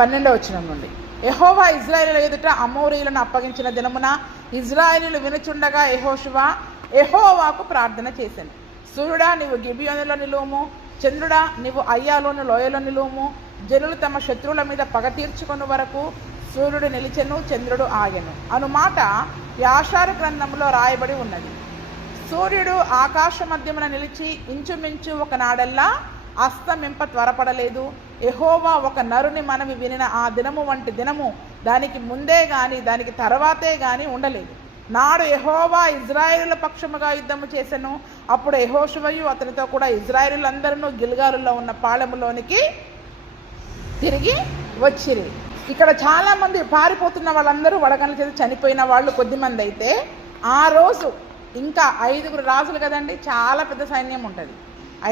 12వ వచనం నుండి, యెహోవా ఇశ్రాయేలు ఎదుట అమోరీయులను అప్పగించిన దినమున ఇశ్రాయేలీయులు వినుచుండగా యెహోషువ యెహోవాకు ప్రార్థన చేశాను. సూర్యుడా నీవు గిబియోనులో నిలువుము, చంద్రుడా నీవు అయ్యాలోని లోయలో నిలువుము. జనులు తమ శత్రువుల మీద పగ తీర్చుకుని వరకు సూర్యుడు నిలిచెను, చంద్రుడు ఆగెను అను మాట యాషారు గ్రంథంలో రాయబడి ఉన్నది. సూర్యుడు ఆకాశ మధ్యమున నిలిచి ఇంచుమించు ఒక నాడల్లా అస్తమింప త్వరపడలేదు. యెహోవా ఒక నరుని మనవి వినిన ఆ దినము వంటి దినము దానికి ముందే గాని దానికి తర్వాతే గాని ఉండలేదు. నాడు యెహోవా ఇశ్రాయేలుల పక్షముగా యుద్ధము చేసెను. అప్పుడు యెహోషువయు అతనితో కూడా ఇశ్రాయేలులందరూ గిల్గాలులో ఉన్న పాళెములోనికి తిరిగి వచ్చిరి. ఇక్కడ చాలామంది పారిపోతున్న వాళ్ళందరూ వడగండ్ల చేత చనిపోయిన వాళ్ళు కొద్దిమంది అయితే, ఆ రోజు ఇంకా 5 రాజులు కదండి, చాలా పెద్ద సైన్యం ఉంటుంది.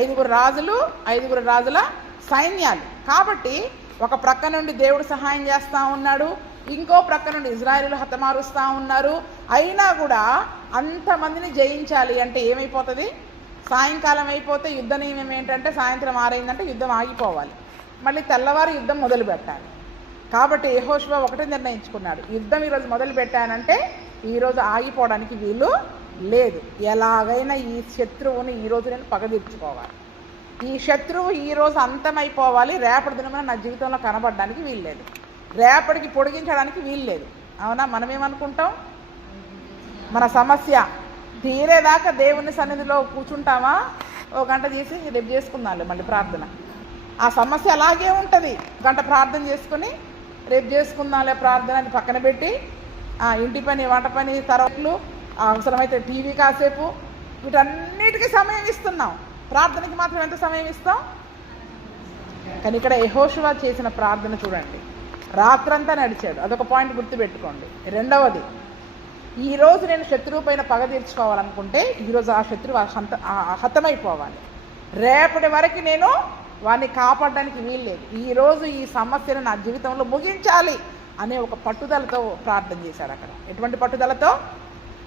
5 రాజులు, 5 రాజుల సైన్యాలు. కాబట్టి ఒక ప్రక్క నుండి దేవుడు సహాయం చేస్తూ ఉన్నాడు, ఇంకో ప్రక్క నుండి ఇశ్రాయేలు హతమారుస్తూ ఉన్నారు. అయినా కూడా అంతమందిని జయించాలి అంటే ఏమైపోతుంది? సాయంకాలం అయిపోతే యుద్ధ నియమం ఏంటంటే సాయంత్రం 6 అయిందంటే యుద్ధం ఆగిపోవాలి, మళ్ళీ తెల్లవారు యుద్ధం మొదలు పెట్టాలి. కాబట్టి యెహోషువ ఒకటే నిర్ణయించుకున్నాడు, యుద్ధం ఈరోజు మొదలు పెట్టానంటే ఈరోజు ఆగిపోవడానికి వీలు లేదు. ఎలాగైనా ఈ శత్రువుని ఈరోజు నేను పగ తీర్చుకోవాలి, ఈ శత్రువు ఈరోజు అంతమైపోవాలి, రేపటి దినమున నా జీవితంలో కనబడడానికి వీల్లేదు, రేపటికి పొడిగించడానికి వీల్లేదు. అవునా? మనమేమనుకుంటాం, మన సమస్య తీరేదాకా దేవుని సన్నిధిలో కూర్చుంటామా, 1 గంట చేసి రేపు చేసుకుందాంలే మళ్ళీ ప్రార్థన. ఆ సమస్య అలాగే ఉంటుంది. 1 గంట ప్రార్థన చేసుకుని రేపు చేసుకుందాంలే ప్రార్థన అని పక్కన పెట్టి ఇంటి పని, వంట పని, తరగతులు, అవసరమైతే టీవీ కాసేపు, వీటన్నిటికీ సమయం ఇస్తున్నాం. ప్రార్థనకి మాత్రం ఎంత సమయం ఇస్తాం? కానీ ఇక్కడ యెహోషువ చేసిన ప్రార్థన చూడండి, రాత్రంతా నడిచాడు. అదొక పాయింట్ గుర్తుపెట్టుకోండి. రెండవది, ఈరోజు నేను శత్రువు పైన పగ తీర్చుకోవాలనుకుంటే ఈరోజు ఆ శత్రువు హతమైపోవాలి, రేపటి వరకు నేను వాడిని కాపాడడానికి వీల్లేదు, ఈరోజు ఈ సమస్యను నా జీవితంలో ముగించాలి అనే ఒక పట్టుదలతో ప్రార్థన చేశాడు. అక్కడ ఎటువంటి పట్టుదలతో?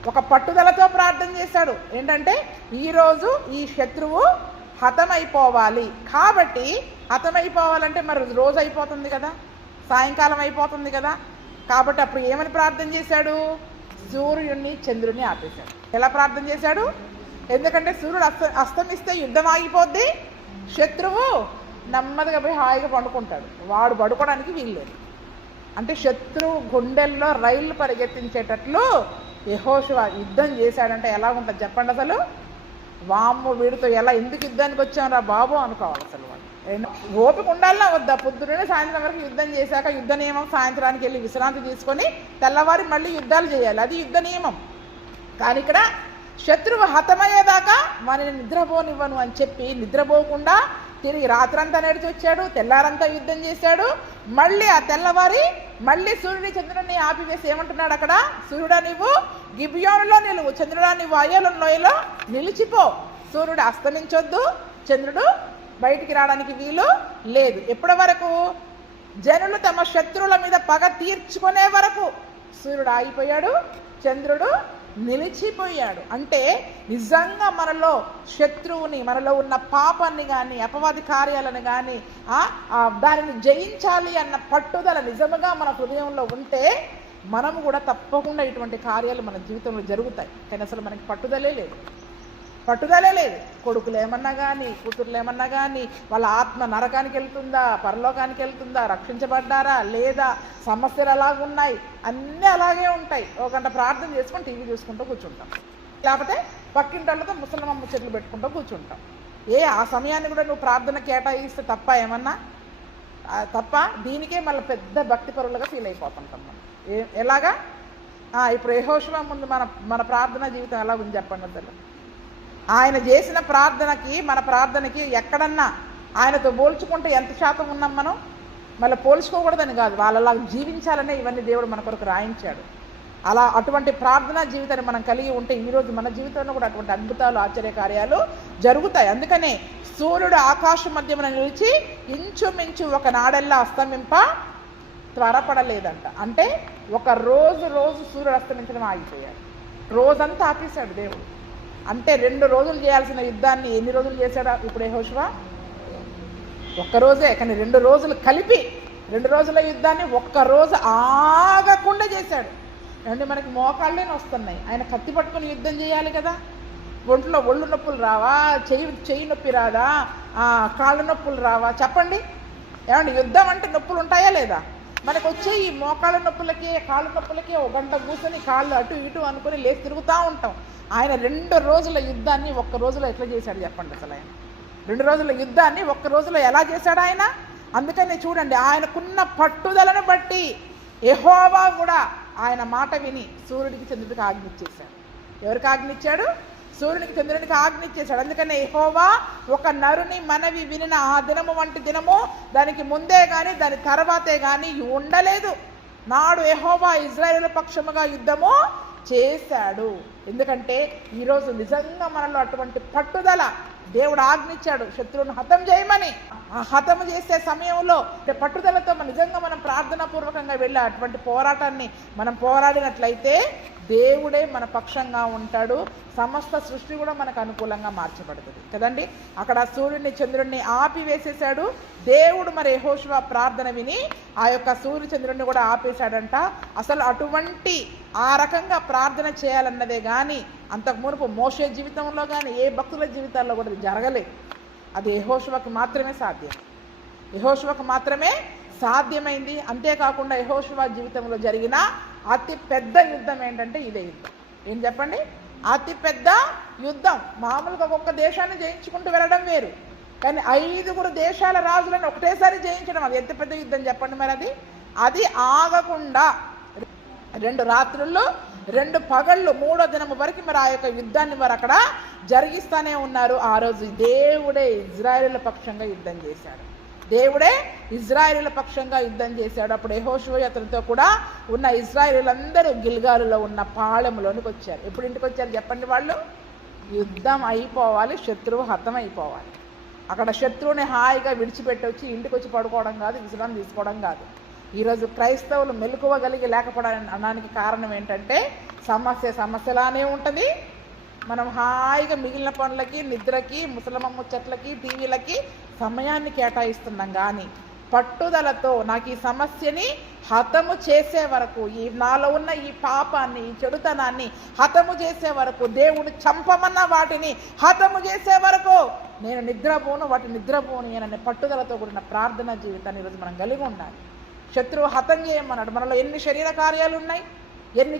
ఒక పట్టుదలతో ప్రార్థన చేశాడు. ఏంటంటే ఈరోజు ఈ శత్రువు హతమైపోవాలి. కాబట్టి హతమైపోవాలంటే మరి రోజు అయిపోతుంది కదా, సాయంకాలం అయిపోతుంది కదా. కాబట్టి అప్పుడు ఏమని ప్రార్థన చేశాడు? సూర్యుడిని, చంద్రుడిని ఆపేశాడు. ఎలా ప్రార్థన చేశాడు? ఎందుకంటే సూర్యుడు అస్తమిస్తే యుద్ధం ఆగిపోద్ది, శత్రువు నెమ్మదిగా పోయి హాయిగా పండుకుంటాడు, వాడు పడుకోవడానికి వీల్లేదు. అంటే శత్రువు గుండెల్లో రైళ్లు పరిగెత్తించేటట్లు యెహోషువ యుద్ధం చేశాడంటే ఎలా ఉంటుంది చెప్పండి? అసలు వామ్ము వీడితో ఎలా, ఎందుకు యుద్ధానికి వచ్చాంరా బాబు అనుకోవాలి. అసలు వాడు ఓపిక ఉండాలన్నా వద్దా? పొద్దున్నే సాయంత్రం వరకు యుద్ధం చేశాక యుద్ధ నియమం సాయంత్రానికి వెళ్ళి విశ్రాంతి తీసుకొని తెల్లవారి మళ్ళీ యుద్ధాలు చేయాలి, అది యుద్ధ నియమం. కానీ ఇక్కడ శత్రువు హతమయ్యేదాకా మనని నిద్రపోనివ్వను అని చెప్పి నిద్రపోకుండా తిరిగి రాత్రంతా నడిచి వచ్చాడు, తెల్లారంతా యుద్ధం చేశాడు. మళ్ళీ ఆ తెల్లవారి మళ్ళీ సూర్యుడి, చంద్రుడిని ఆపివేసి ఏమంటున్నాడు అక్కడ? సూర్యుడా నీవు గిబియోనులో నిలువు, చంద్రుడా నీవు అయ్యాలోని లోయలో నిలిచిపో. సూర్యుడు అస్తమించొద్దు, చంద్రుడు బయటికి రావడానికి వీలు లేదు. ఎప్పటి వరకు? జనులు తమ శత్రువుల మీద పగ తీర్చుకునే వరకు సూర్యుడు ఆగిపోయాడు, చంద్రుడు నిలిచిపోయాడు. అంటే నిజంగా మనలో శత్రువుని, మనలో ఉన్న పాపాన్ని కానీ అపవాది కార్యాలను కానీ దానిని జయించాలి అన్న పట్టుదల నిజంగా మన హృదయంలో ఉంటే మనము కూడా తప్పకుండా ఇటువంటి కార్యాలు మన జీవితంలో జరుగుతాయి. కానీ అసలు మనకి పట్టుదలే లేదు. కొడుకులు ఏమన్నా కానీ, కూతుర్లు ఏమన్నా కానీ, వాళ్ళ ఆత్మ నరకానికి వెళ్తుందా, పరలోకానికి వెళ్తుందా, రక్షించబడ్డారా లేదా, సమస్యలు అలాగున్నాయి, అన్నీ అలాగే ఉంటాయి. 1 గంట ప్రార్థన చేసుకొని టీవీ చూసుకుంటూ కూర్చుంటాం, లేకపోతే పక్కింటి వాళ్ళతో ముసలమ్మ ముచ్చట్లు పెట్టుకుంటూ కూర్చుంటాం. ఆ సమయాన్ని కూడా నువ్వు ప్రార్థన కేటాయిస్తే తప్ప ఏమన్నా? తప్ప. దీనికే మళ్ళీ పెద్ద భక్తి పరులుగా ఫీల్ అయిపోతుంటాం మనం. ఎలాగా? ఇప్పుడు యెహోషువ ముందు మన ప్రార్థన జీవితం ఎలా ఉంది చెప్పండి? అసలు ఆయన చేసిన ప్రార్థనకి మన ప్రార్థనకి ఎక్కడన్నా ఆయనతో పోల్చుకుంటే ఎంత శాతం ఉన్నాం మనం? మళ్ళీ పోల్చుకోకూడదని కాదు, వాళ్ళలా జీవించాలనే ఇవన్నీ దేవుడు మన కొరకు రాయించాడు. అటువంటి ప్రార్థనా జీవితాన్ని మనం కలిగి ఉంటే ఈరోజు మన జీవితంలో కూడా అటువంటి అద్భుతాలు, ఆశ్చర్యకార్యాలు జరుగుతాయి. అందుకనే సూర్యుడు ఆకాశ మధ్యమున నిలిచి ఇంచుమించు ఒక నాడెల్లా అస్తమింప త్వరపడలేదంట. అంటే ఒక రోజు సూర్యుడు అస్తమించడం ఆగిపోయాడు, రోజంతా ఆపేశాడు దేవుడు. అంటే 2 రోజులు చేయాల్సిన యుద్ధాన్ని ఎన్ని రోజులు చేశాడా ఇప్పుడు యెహోషువ? 1 రోజే. కానీ 2 రోజులు కలిపి 2 రోజుల యుద్ధాన్ని ఒక్క రోజు ఆగకుండా చేశాడు. అంటే మనకి మోకాళ్ళేనే వస్తున్నాయి, ఆయన కత్తి పట్టుకుని యుద్ధం చేయాలి కదా. ఒంట్లో ఒళ్ళు నొప్పులు రావా, చెయ్యి నొప్పి రాదా, కాళ్ళు నొప్పులు రావా చెప్పండి? ఏమండి యుద్ధం అంటే నొప్పులు ఉంటాయా లేదా? మనకు వచ్చే ఈ మోకాళ్ళ నొప్పులకి కాళ్ళ నొప్పులకి 1 గంట కూర్చొని కాళ్ళు అటు ఇటు అనుకుని లేచి తిరుగుతూ ఉంటాం. ఆయన 2 రోజుల యుద్ధాన్ని ఒక్క రోజులో ఎట్లా చేశాడు చెప్పండి? అసలు ఆయన 2 రోజుల యుద్ధాన్ని ఒక్క రోజులో ఎలా చేశాడు ఆయన? అందుకని చూడండి, ఆయనకున్న పట్టుదలను బట్టి యెహోవా కూడా ఆయన మాట విని సూర్యుడికి చంద్రుడికి ఆజ్ఞిచ్చేశాడు. ఎవరికి ఆజ్ఞిచ్చాడు? సూర్యునికి చంద్రునికి ఆజ్ఞిచ్చేశాడు. అందుకనే యెహోవా ఒక నరుని మనవి వినిన ఆ దినము వంటి దినము దానికి ముందే కానీ దాని తర్వాతే కానీ ఉండలేదు. నాడు యెహోవా ఇశ్రాయేలు పక్షముగా యుద్ధము చేశాడు. ఎందుకంటే ఈరోజు నిజంగా మనలో అటువంటి పట్టుదల దేవుడు ఆజ్ఞించాడు శత్రువును హతం చేయమని. ఆ హతము చేసే సమయంలో పట్టుదలతో నిజంగా మనం ప్రార్థనాపూర్వకంగా వెళ్ళి అటువంటి పోరాటాన్ని మనం పోరాడినట్లయితే దేవుడే మన పక్షంగా ఉంటాడు. సమస్త సృష్టి కూడా మనకు అనుకూలంగా మార్చబడుతుంది కదండి. అక్కడ సూర్యుడిని చంద్రుడిని ఆపివేసేశాడు దేవుడు. మరి యెహోషువ ప్రార్థన విని ఆ యొక్క సూర్య చంద్రుడిని కూడా ఆపేశాడంట. అసలు అటువంటి ఆ రకంగా ప్రార్థన చేయాలన్నదే కానీ అంతకు మునుపు మోషే జీవితంలో కానీ ఏ భక్తుల జీవితాల్లో కూడా జరగలేదు. అది యెహోషువకు మాత్రమే సాధ్యం, యెహోషువకు మాత్రమే సాధ్యమైంది. అంతేకాకుండా యెహోషువ జీవితంలో జరిగిన అతి పెద్ద యుద్ధం ఏంటంటే ఇదే యుద్ధం. ఏం చెప్పండి? అతి పెద్ద యుద్ధం. మామూలుగా ఒక్క దేశాన్ని జయించుకుంటూ వెళ్ళడం వేరు, కానీ 5 దేశాల రాజులను ఒకటేసారి జయించడం అది ఎంత పెద్ద యుద్ధం చెప్పండి. మరి అది ఆగకుండా 2 రాత్రుల్లో 2 పగళ్ళు 3వ దినము వరకు మరి ఆ యొక్క యుద్ధాన్ని వారు అక్కడ జరిగిస్తూనే ఉన్నారు. ఆ రోజు దేవుడే ఇశ్రాయేలుల పక్షంగా యుద్ధం చేశాడు. దేవుడే ఇశ్రాయేలుల పక్షంగా యుద్ధం చేశాడు. అప్పుడు యెహోషువ అతనితో కూడా ఉన్న ఇశ్రాయేలులందరూ గిల్గాలులో ఉన్న పాళెంలోనికి వచ్చారు. ఎప్పుడు ఇంటికి వచ్చారు చెప్పండి? వాళ్ళు యుద్ధం అయిపోవాలి, శత్రువు హతం అయిపోవాలి. అక్కడ శత్రువుని హాయిగా విడిచిపెట్టి వచ్చి ఇంటికి వచ్చి పడుకోవడం కాదు, విశ్రాంతి తీసుకోవడం కాదు. ఈరోజు క్రైస్తవులు మెలకువగలిగి లేకపోవడానికి కారణం ఏంటంటే సమస్యలానే ఉంటుంది. మనం హాయిగా మిగిలిన పనులకి, నిద్రకి, ముసలమ్మ ముచ్చట్లకి, టీవీలకి సమయాన్ని కేటాయిస్తున్నాం. కానీ పట్టుదలతో నాకు ఈ సమస్యని హతము చేసే వరకు, ఈ నాలో ఉన్న ఈ పాపాన్ని, ఈ చెడుతనాన్ని హతము చేసే వరకు, దేవుడు చంపమన్న వాటిని హతము చేసే వరకు నేను నిద్రపోను, వాటిని నిద్రపోను అనే పట్టుదలతో కూడిన ప్రార్థనా జీవితాన్ని ఈరోజు మనం కలిగి ఉండాలి. శత్రువు హతం చేయమన్నాడు. మనలో ఎన్ని శరీర కార్యాలు ఉన్నాయి, ఎంత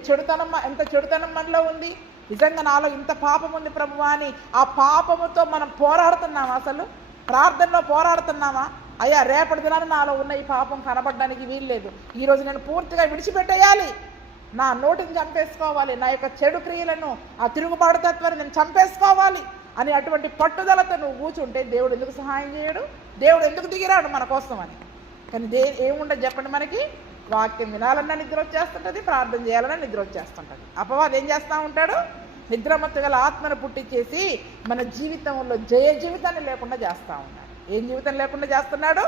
చెడుతనం మనలో ఉంది. నిజంగా నాలో ఇంత పాపం ఉంది ప్రభువా అని ఆ పాపముతో మనం పోరాడుతున్నామా? అసలు ప్రార్థనలో పోరాడుతున్నామా? అయ్యా రేపటి దినాన్ని నాలో ఉన్న ఈ పాపం కనబడడానికి వీల్లేదు, ఈరోజు నేను పూర్తిగా విడిచిపెట్టేయాలి, నా నోటిని చంపేసుకోవాలి, నా యొక్క చెడు క్రియలను, ఆ తిరుగుబాటు తత్వాన్ని నేను చంపేసుకోవాలి అని అటువంటి పట్టుదలతో నువ్వు కూర్చుంటే దేవుడు ఎందుకు సహాయం చేయడు? దేవుడు ఎందుకు దిగిరాడు మన కోసం అని? కానీ ఏముండదు చెప్పండి? మనకి వాక్యం వినాలన్నా నిద్ర వచ్చేస్తుంటుంది, ప్రార్థన చేయాలన్నా నిద్ర వచ్చేస్తుంటుంది. అపవాది ఏం చేస్తూ ఉంటాడు? నిద్రమత్తు గల ఆత్మను పుట్టించేసి మన జీవితంలో జయ జీవితాన్ని లేకుండా చేస్తూ ఉన్నాడు. ఏం జీవితం లేకుండా చేస్తున్నాడు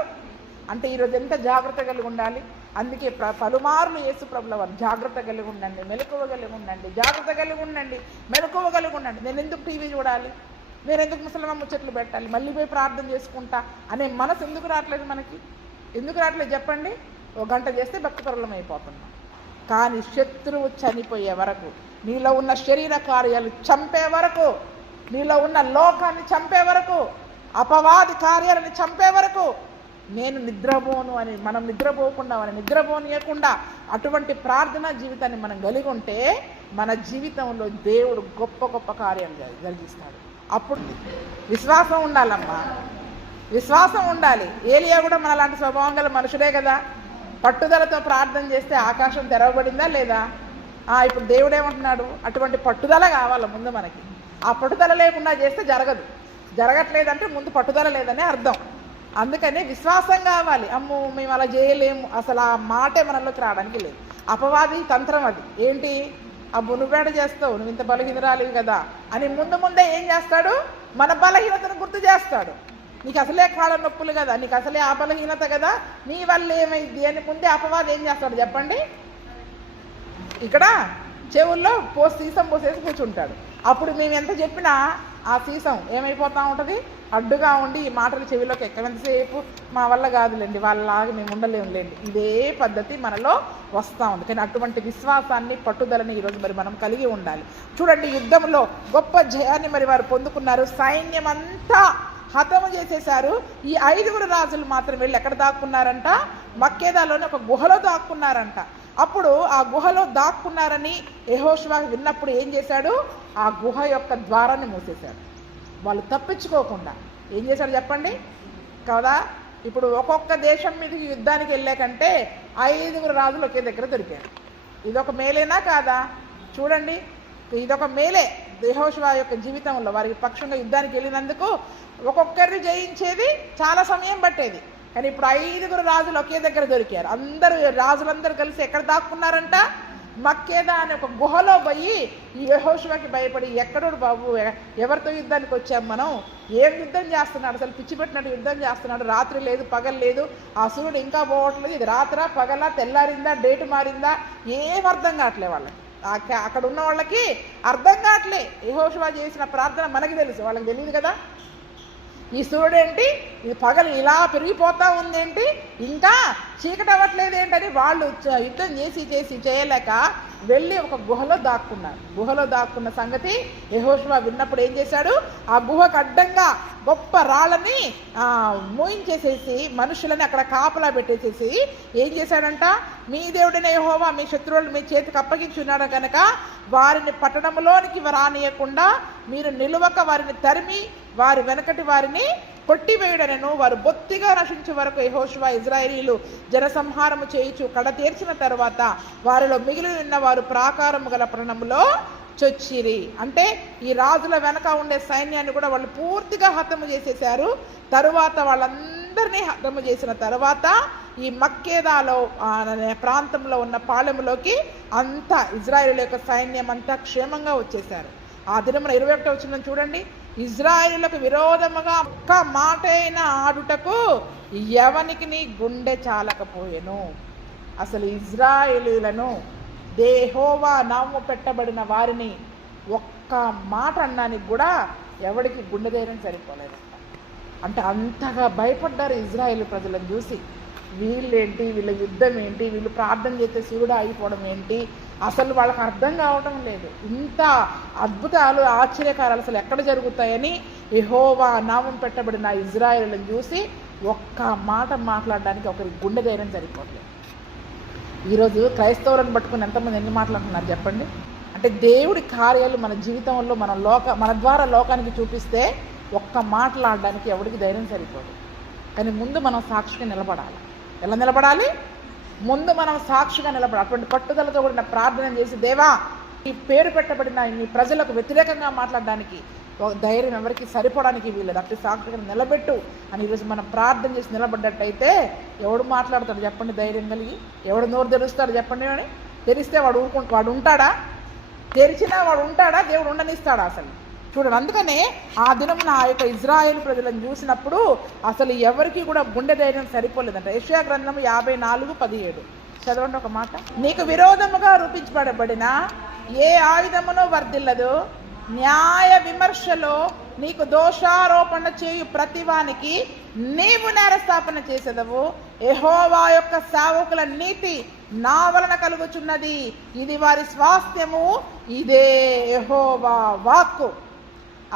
అంటే ఈరోజు ఎంత జాగ్రత్త కలిగి ఉండాలి. అందుకే పలుమార్లు యేసు ప్రభుల వారు జాగ్రత్త కలిగి ఉండండి, మెలకువ కలిగి ఉండండి, జాగ్రత్త కలిగి ఉండండి, మెలకువ కలిగి ఉండండి. నేను ఎందుకు టీవీ చూడాలి, నేను ఎందుకు ముసలమ్మ ముచ్చట్లు పెట్టాలి, మళ్ళీ పోయి ప్రార్థన చేసుకుంటా అనే మనసు ఎందుకు రావట్లేదు మనకి? ఎందుకు రావట్లేదు చెప్పండి? 1 గంట చేస్తే భక్తిపరులం అయిపోతున్నాం. కానీ శత్రువు చనిపోయే వరకు, నీలో ఉన్న శరీర కార్యాలు చంపే వరకు, నీలో ఉన్న లోకాన్ని చంపే వరకు, అపవాది కార్యాలను చంపే వరకు నేను నిద్రపోను అని మనం నిద్రపోనీయకుండా అటువంటి ప్రార్థనా జీవితాన్ని మనం కలిగి ఉంటే మన జీవితంలో దేవుడు గొప్ప గొప్ప కార్యాలు జరిగిస్తాడు. అప్పుడు విశ్వాసం ఉండాలమ్మా, విశ్వాసం ఉండాలి. ఏలియా కూడా మనలాంటి స్వభావం గల మనుషుడే కదా. పట్టుదలతో ప్రార్థన చేస్తే ఆకాశం తెరవబడిందా లేదా? ఇప్పుడు దేవుడు ఏమంటున్నాడు? అటువంటి పట్టుదల కావాలి ముందు మనకి. ఆ పట్టుదల లేకుండా చేస్తే జరగట్లేదంటే ముందు పట్టుదల లేదనే అర్థం. అందుకని విశ్వాసం కావాలి. అమ్మో మేము అలా చేయలేము, అసలు ఆ మాటే మనలోకి రావడానికి లేదు. అపవాది తంత్రం అది. ఏంటి? అబ్బు నువ్వేడ చేస్తావు, నువ్వు ఇంత బలహీనరాలివి కదా అని ముందే ఏం చేస్తాడు? మన బలహీనతను గుర్తు చేస్తాడు. నీకు అసలే కాళ్ళ నొప్పులు కదా, నీకు అసలే ఆ బలహీనత కదా, నీ వల్ల ఏమైంది అని ముందే అపవాది ఏం చేస్తాడు చెప్పండి? ఇక్కడ చెవుల్లో సీసం పోసేసి కూర్చుంటాడు. అప్పుడు మేము ఎంత చెప్పినా ఆ సీసం ఏమైపోతూ ఉంటుంది, అడ్డుగా ఉండి ఈ మాటలు చెవిలోకి ఎక్కడంతసేపు మా వల్ల కాదులేండి, వాళ్ళలాగా మేము ఉండలేములేండి, ఇదే పద్ధతి మనలో వస్తూ ఉంది. కానీ అటువంటి విశ్వాసాన్ని, పట్టుదలని ఈరోజు మరి మనం కలిగి ఉండాలి. చూడండి, యుద్ధంలో గొప్ప జయాన్ని మరి వారు పొందుకున్నారు. సైన్యం అంతా హతము చేసేశారు. ఈ 5 రాజులు మాత్రం వెళ్ళి ఎక్కడ దాక్కున్నారంట, మక్కేదాలోని ఒక గుహలో దాక్కున్నారంట. అప్పుడు ఆ గుహలో దాక్కున్నారని యెహోషువ విన్నప్పుడు ఏం చేశాడు, ఆ గుహ యొక్క ద్వారాన్ని మూసేశాడు. వాళ్ళు తప్పించుకోకుండా ఏం చేశాడు చెప్పండి కదా. ఇప్పుడు ఒక్కొక్క దేశం మీదకి యుద్ధానికి వెళ్ళాకంటే 5 రాజులు ఒకే దగ్గర దొరికారు. ఇదొక మేలేనా కాదా? చూడండి, ఇదొక మేలే యెహోషువ యొక్క జీవితంలో. వారికి పక్షంగా యుద్ధానికి వెళ్ళినందుకు ఒక్కొక్కరిని జయించేది చాలా సమయం పట్టేది. కానీ ఇప్పుడు 5 రాజులు ఒకే దగ్గర దొరికారు. రాజులందరూ కలిసి ఎక్కడ దాక్కున్నారంట, మక్కేదా అనే ఒక గుహలో పోయి ఈ యెహోషువకి భయపడి, ఎక్కడోడు బాబు, ఎవరితో యుద్ధానికి వచ్చాం మనం, ఏం యుద్ధం చేస్తున్నాడు, అసలు పిచ్చి పెట్టినట్టు యుద్ధం చేస్తున్నాడు, రాత్రి లేదు పగలు లేదు, ఆ సూర్యుడు ఇంకా పోవట్లేదు, ఇది రాత్రా పగలా, తెల్లారిందా, డేటు మారిందా, ఏం అర్థం కావట్లే వాళ్ళకి. అక్కడ ఉన్న వాళ్ళకి అర్థం కావట్లే. యెహోషువ చేసిన ప్రార్థన మనకి తెలుసు, వాళ్ళకి తెలియదు కదా. ఈ సూర్యుడు ఏంటి, ఈ పగలు ఇలా పెరిగిపోతూ ఉందేంటి, ఇంకా చీకటి అవ్వట్లేదు ఏంటని వాళ్ళు యుద్ధం చేసి చేయలేక వెళ్ళి ఒక గుహలో దాక్కున్నారు. గుహలో దాక్కున్న సంగతి యెహోషువ విన్నప్పుడు ఏం చేశాడు, ఆ గుహకు అడ్డంగా గొప్ప రాళ్ళని మోయించేసేసి మనుషులని అక్కడ కాపలా పెట్టేసేసి ఏం చేశాడంట, మీ దేవుడైన యెహోవా మీ శత్రువులు మీ చేతికి అప్పగించున్నాడు కనుక వారిని పట్టణంలోనికి రానియకుండా మీరు నిలువక వారిని తరిమి వారి వెనకటి వారిని కొట్టివేయడనను. వారు బొత్తిగా నశించే వరకు యెహోషువ ఇశ్రాయేలీయులు జనసంహారము చేయుచు కడ తీర్చిన తర్వాత వారిలో మిగిలి ఉన్న వారు ప్రాకారము గల పట్టణములో చొచ్చిరి. అంటే ఈ రాజుల వెనక ఉండే సైన్యాన్ని కూడా వాళ్ళు పూర్తిగా హతము చేసేశారు. తరువాత వాళ్ళందరినీ హతము చేసిన తర్వాత ఈ మక్కేదాలో ప్రాంతంలో ఉన్న పాలెములోకి అంతా ఇజ్రాయేలు యొక్క సైన్యం అంతా క్షేమంగా వచ్చేశారు. ఆ దినమున 21వ వచనం చూడండి, ఇజ్రాయేలులకు విరోధముగా ఒక్క మాట అయినా ఆడుటకు ఎవనికి నీ గుండె చాలకపోయెను. అసలు ఇజ్రాయేలీలను యెహోవా నామము పెట్టబడిన వారిని ఒక్క మాట అన్నానికి కూడా ఎవడికి గుండె ధైర్యం సరిపోలేదంట. అంటే అంతగా భయపడ్డారు ఇజ్రాయేల్ ప్రజలను చూసి. వీళ్ళేంటి, వీళ్ళ యుద్ధం ఏంటి, వీళ్ళు ప్రార్థన చేస్తే శివుడు అయిపోవడం ఏంటి, అసలు వాళ్ళకి అర్థం కావటం లేదు. ఇంత అద్భుతాలు, ఆశ్చర్యకారాలు అసలు ఎక్కడ జరుగుతాయని యెహోవా నామం పెట్టబడిన ఇజ్రాయేలులను చూసి ఒక్క మాట మాట్లాడడానికి ఒకరికి గుండె ధైర్యం సరిపోలేదు. ఈరోజు క్రైస్తవులను పట్టుకుని ఎంతమంది ఎన్ని మాట్లాడుతున్నారు చెప్పండి. అంటే దేవుడి కార్యాలు మన జీవితంలో మన ద్వారా లోకానికి చూపిస్తే ఒక్క మాట్లాడడానికి ఎవరికి ధైర్యం సరిపోదు. కానీ ముందు మనం సాక్షిగా నిలబడాలి. ఎలా నిలబడాలి? ముందు మనం సాక్షిగా నిలబడాలి. అటువంటి పట్టుదలతో కూడిన ప్రార్థన చేసి, దేవా ఈ పేరు పెట్టబడిన ఈ ప్రజలకు వ్యతిరేకంగా మాట్లాడడానికి ధైర్యం ఎవరికి సరిపోవడానికి వీళ్ళది, అట్టి సాక్షిగా నిలబెట్టు అని ఈరోజు మనం ప్రార్థన చేసి నిలబడ్డట్టయితే ఎవడు మాట్లాడతాడు చెప్పండి ధైర్యం కలిగి? ఎవడు నోరు తెరుస్తాడు చెప్పండి? అని తెరిస్తే వాడు ఉంటాడా? తెరిచినా వాడు ఉంటాడా? దేవుడు ఉండనిస్తాడా? అసలు చూడండి. అందుకనే ఆ దినం ఆ యొక్క ఇజ్రాయేల్ ప్రజలను చూసినప్పుడు అసలు ఎవరికి కూడా గుండె ధైర్యం సరిపోలేదంట. యెషయా గ్రంథం 54:17 చదవండి ఒక మాట. నీకు విరోధముగా రూపించబడబడిన ఏ ఆయుధమునో వర్ధిల్లదు, న్యాయ విమర్శలో నీకు దోషారోపణ చేయు ప్రతివానికి నీవు నేరస్థాపన చేసేదవు. యెహోవా యొక్క సేవకుల నీతి నా వలన కలుగుచున్నది, ఇది వారి స్వాస్థ్యము, ఇదే యెహోవా వాక్కు.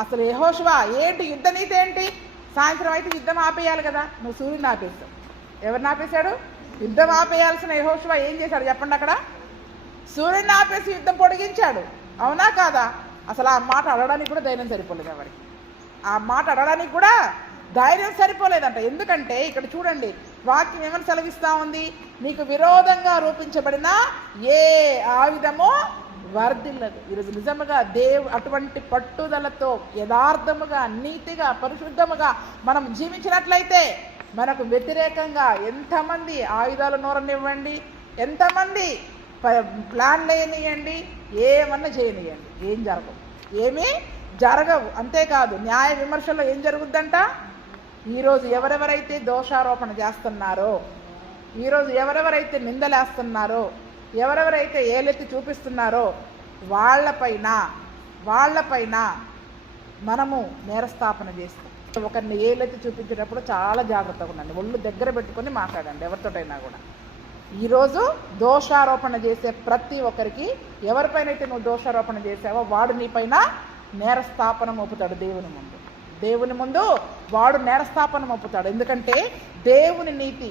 అసలు యెహోషువ ఏంటి యుద్ధ నీతి ఏంటి? సాయంత్రం అయితే యుద్ధం ఆపేయాలి కదా, నువ్వు సూర్యుని ఆపేస్తావు. ఎవరిని ఆపేశాడు? యుద్ధం ఆపేయాల్సిన యెహోషువ ఏం చేశాడు చెప్పండి? అక్కడ సూర్యుని ఆపేసి యుద్ధం పొడిగించాడు. అవునా కాదా? అసలు ఆ మాట అడగడానికి కూడా ధైర్యం సరిపోలేదు ఎవరికి. ఆ మాట అడగడానికి కూడా ధైర్యం సరిపోలేదంట. ఎందుకంటే ఇక్కడ చూడండి, వాక్యం ఏమని సెలవిస్తూ ఉంది? నీకు విరోధంగా రూపించబడిన ఏ ఆయుధమో వర్ధిల్లదు. ఈరోజు నిజముగా అటువంటి పట్టుదలతో యథార్థముగా, నీతిగా, పరిశుద్ధముగా మనం జీవించినట్లయితే మనకు వ్యతిరేకంగా ఎంతమంది ఆయుధాలు నోరనివ్వండి, ఎంతమంది ప్లాన్లు వేయనియండి, ఏమన్నా చేయనియండి, ఏమీ జరగవు. అంతేకాదు న్యాయ విమర్శలో ఏం జరుగుద్దంట? ఈరోజు ఎవరెవరైతే దోషారోపణ చేస్తున్నారో, ఈరోజు ఎవరెవరైతే నిందలేస్తున్నారో, ఎవరెవరైతే ఏలెత్తి చూపిస్తున్నారో వాళ్ళపైన మనము నేరస్థాపన చేస్తాం. ఒకరిని ఏలెత్తి చూపించేటప్పుడు చాలా జాగ్రత్తగా ఉండండి. ఒళ్ళు దగ్గర పెట్టుకొని మాట్లాడండి ఎవరితోటైనా కూడా. ఈరోజు దోషారోపణ చేసే ప్రతి ఒక్కరికి, ఎవరిపైనైతే నువ్వు దోషారోపణ చేసావో వాడు నీపైన నేరస్థాపన మోపుతాడు. దేవుని ముందు వాడు నేరస్థాపన మోపుతాడు. ఎందుకంటే దేవుని నీతి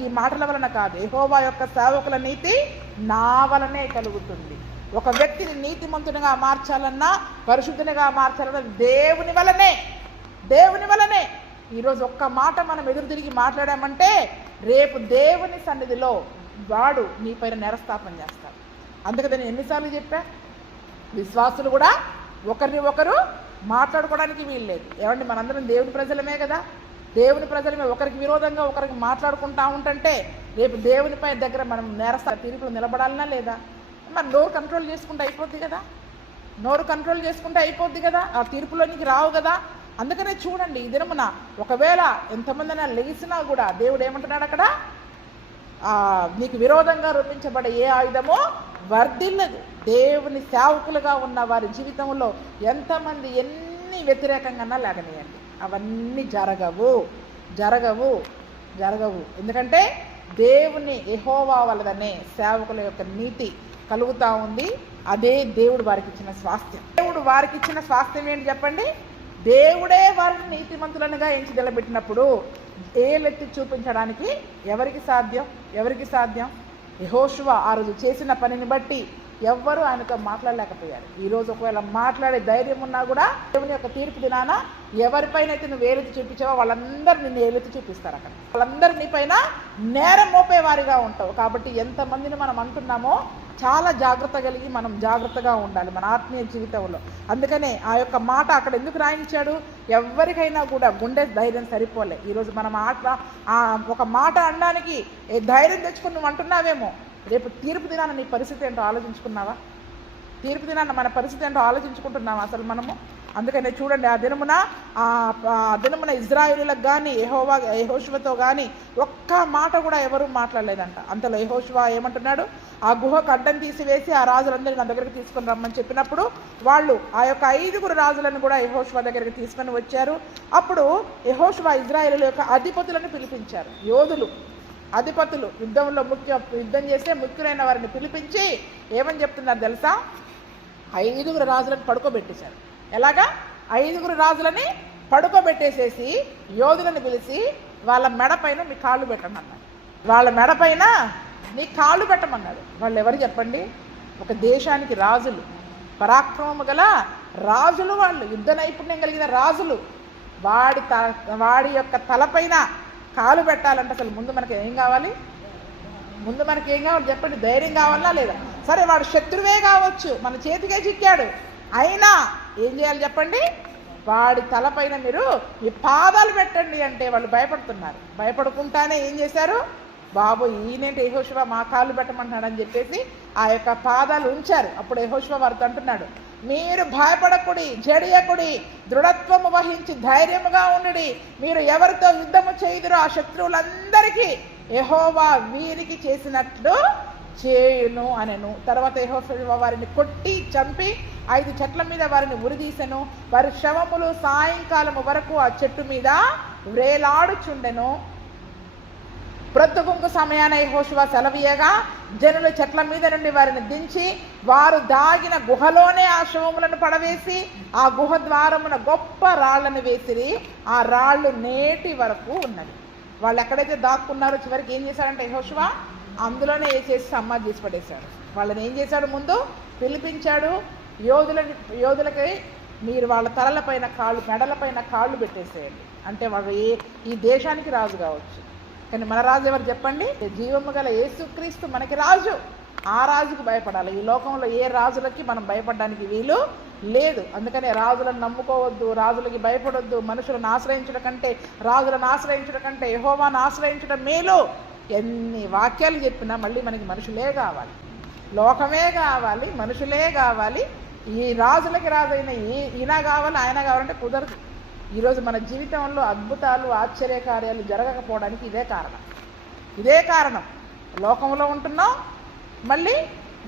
ఈ మాటల వలన కాదు, యెహోవా యొక్క సేవకుల నీతి నా వలనే కలుగుతుంది. ఒక వ్యక్తిని నీతిమంతునిగా మార్చాలన్నా, పరిశుద్ధునిగా మార్చాలన్నా దేవుని వలనే. ఈరోజు ఒక్క మాట మనం ఎదురు తిరిగి మాట్లాడామంటే రేపు దేవుని సన్నిధిలో వాడు నీపైన నేరస్థాపన చేస్తాడు. అందుకే నేను ఎన్నిసార్లు చెప్పా, విశ్వాసులు కూడా ఒకరిని ఒకరు మాట్లాడుకోవడానికి వీల్లేదు. ఏమండి, మనందరం దేవుని ప్రజలమే కదా. దేవుని ప్రజలమే ఒకరికి విరోధంగా ఒకరికి మాట్లాడుకుంటా ఉంటుంటే రేపు దేవునిపై దగ్గర మనం నేరస్థ తీర్పులు నిలబడాలనా లేదా? మరి నోరు కంట్రోల్ చేసుకుంటే అయిపోద్ది కదా, ఆ తీర్పులోనికి రావు కదా. అందుకనే చూడండి, ఈ దినమున ఒకవేళ ఎంతమందినా లెగిసినా కూడా దేవుడు ఏమంటున్నాడు అక్కడ, నీకు విరోధంగా రూపించబడే ఏ ఆయుధమో వర్ధిల్లదు. దేవుని సేవకులుగా ఉన్న వారి జీవితంలో ఎంతమంది ఎన్ని వ్యతిరేకంగా లేగనియండి, అవన్నీ జరగవు. ఎందుకంటే దేవుని యెహోవా వలనే సేవకుల యొక్క నీతి కలుగుతూ ఉంది. అదే దేవుడు వారికి ఇచ్చిన స్వాస్థ్యం. దేవుడు వారికి ఇచ్చిన స్వాస్థ్యం ఏంటి చెప్పండి? దేవుడే వారిని నీతిమంతులనుగా ఎంచి నిలబెట్టినప్పుడు ఏలెత్తి చూపించడానికి ఎవరికి సాధ్యం? యెహోషువ ఆ రోజు చేసిన పనిని బట్టి ఎవ్వరూ ఆయనతో మాట్లాడలేకపోయారు. ఈరోజు ఒకవేళ మాట్లాడే ధైర్యం ఉన్నా కూడా దేవుని యొక్క తీర్పు దినాన ఎవరిపైనైతే నువ్వు ఏలెత్తి చూపించావో వాళ్ళందరూ నిన్ను ఏలెత్తి చూపిస్తారు. అక్కడ వాళ్ళందరూ నీ పైన నేరం మోపేవారిగా ఉంటావు. కాబట్టి ఎంతమందిని మనం అంటున్నామో చాలా జాగ్రత్త కలిగి మనం జాగ్రత్తగా ఉండాలి మన ఆత్మీయ జీవితంలో. అందుకనే ఆ యొక్క మాట అక్కడ ఎందుకు రాయించాడు? ఎవరికైనా కూడా గుండె ధైర్యం సరిపోలే. ఈరోజు మనం ఒక మాట అనడానికి ధైర్యం తెచ్చుకుని నువ్వు అంటున్నావేమో, రేపు తీర్పు దినాన నీ పరిస్థితి ఏంటో ఆలోచించుకున్నావా? తీర్పు దినాన మన పరిస్థితి ఏంటో ఆలోచించుకుంటున్నావా అసలు మనము? అందుకనే చూడండి, ఆ దినమున ఇజ్రాయేలులకు కానీ యెహోషువతో కానీ ఒక్క మాట కూడా ఎవరూ మాట్లాడలేదంట. అంతలో యెహోషువ ఏమంటున్నాడు, ఆ గుహకు అడ్డం తీసివేసి ఆ రాజులందరినీ నా దగ్గరికి తీసుకొని రమ్మని చెప్పినప్పుడు వాళ్ళు ఆ యొక్క 5 రాజులను కూడా యెహోషువ దగ్గరికి తీసుకొని వచ్చారు. అప్పుడు యెహోషువ ఇజ్రాయేలు యొక్క అధిపతులను పిలిపించారు. అధిపతులు యుద్ధం చేసే ముఖ్యులైన వారిని పిలిపించి ఏమని చెప్తున్నారు తెలుసా? 5 రాజులను పడుకోబెట్టేశారు. ఎలాగా? 5 రాజులని పడుకోబెట్టేసేసి యోధులను పిలిచి వాళ్ళ మెడపైన మీ కాళ్ళు పెట్టమన్నాడు. వాళ్ళు ఎవరు చెప్పండి? ఒక దేశానికి రాజులు, పరాక్రమము గల రాజులు, వాళ్ళు యుద్ధ నైపుణ్యం కలిగిన రాజులు. వాడి యొక్క తలపైన కాలు పెట్టాలంటే అసలు ముందు మనకి ఏం కావాలి చెప్పండి? ధైర్యం కావాలా లేదా? సరే, వాడు శత్రువే కావచ్చు, మన చేతికే చిక్కాడు, అయినా ఏం చేయాలి చెప్పండి? వాడి తలపైన మీరు మీ పాదాలు పెట్టండి అంటే వాళ్ళు భయపడుతున్నారు. భయపడుకుంటానే ఏం చేశారు? బాబు ఈయనేంటి యెహోషువ మా కాళ్ళు పెట్టమంటున్నాడని చెప్పేసి ఆ యొక్క పాదాలు ఉంచారు. అప్పుడు యెహోషువ వారితో అంటున్నాడు, మీరు భయపడకుడి, జడియకుడి, దృఢత్వము వహించి ధైర్యముగా ఉండుడి. మీరు ఎవరితో యుద్ధము చేయుదురో ఆ శత్రువులందరికీ యెహోవా వీరికి చేసినట్లు చేయును అనెను. తర్వాత యెహోషువ వారిని కొట్టి చంపి 5 చెట్ల మీద వారిని ఉరిదీసెను. వారి శవములు సాయంకాలము వరకు ఆ చెట్టు మీద వ్రేలాడుచుండెను. ప్రొద్దుగుంకు సమయాన యెహోషువ సెలవీయగా జనులు చెట్ల మీద నుండి వారిని దించి వారు దాగిన గుహలోనే ఆ శవములను పడవేసి ఆ గుహ ద్వారమున గొప్ప రాళ్లను వేసిరి. ఆ రాళ్ళు నేటి వరకు ఉన్నది. వాళ్ళు ఎక్కడైతే దాక్కున్నారో చివరికి ఏం చేశారంటే యెహోషువ అందులోనే వేసేసి సమాధి చేసి పడేశాడు. వాళ్ళని ఏం చేశాడు? ముందు పిలిపించాడు. యోధులకి మీరు వాళ్ళ తలలపైన మెడలపైన కాళ్ళు పెట్టేసేయండి అంటే వాళ్ళు ఈ దేశానికి రాజు కావచ్చు. కానీ మన రాజు ఎవరు చెప్పండి? జీవము గల యేసుక్రీస్తు మనకి రాజు. ఆ రాజుకు భయపడాలి. ఈ లోకంలో ఏ రాజులకి మనం భయపడడానికి వీలు లేదు. అందుకనే రాజులను నమ్ముకోవద్దు, రాజులకి భయపడొద్దు. మనుషులను ఆశ్రయించడం కంటే యెహోవాను ఆశ్రయించడం మేలు. ఎన్ని వాక్యాలు చెప్పినా మళ్ళీ మనకి మనుషులే కావాలి, లోకమే కావాలి, మనుషులే కావాలి. ఈ రాజులకి రాజైన ఈయన కావాలి, ఆయన కావాలంటే కుదరదు. ఈరోజు మన జీవితంలో అద్భుతాలు, ఆశ్చర్యకార్యాలు జరగకపోవడానికి ఇదే కారణం. లోకంలో ఉంటున్నాం, మళ్ళీ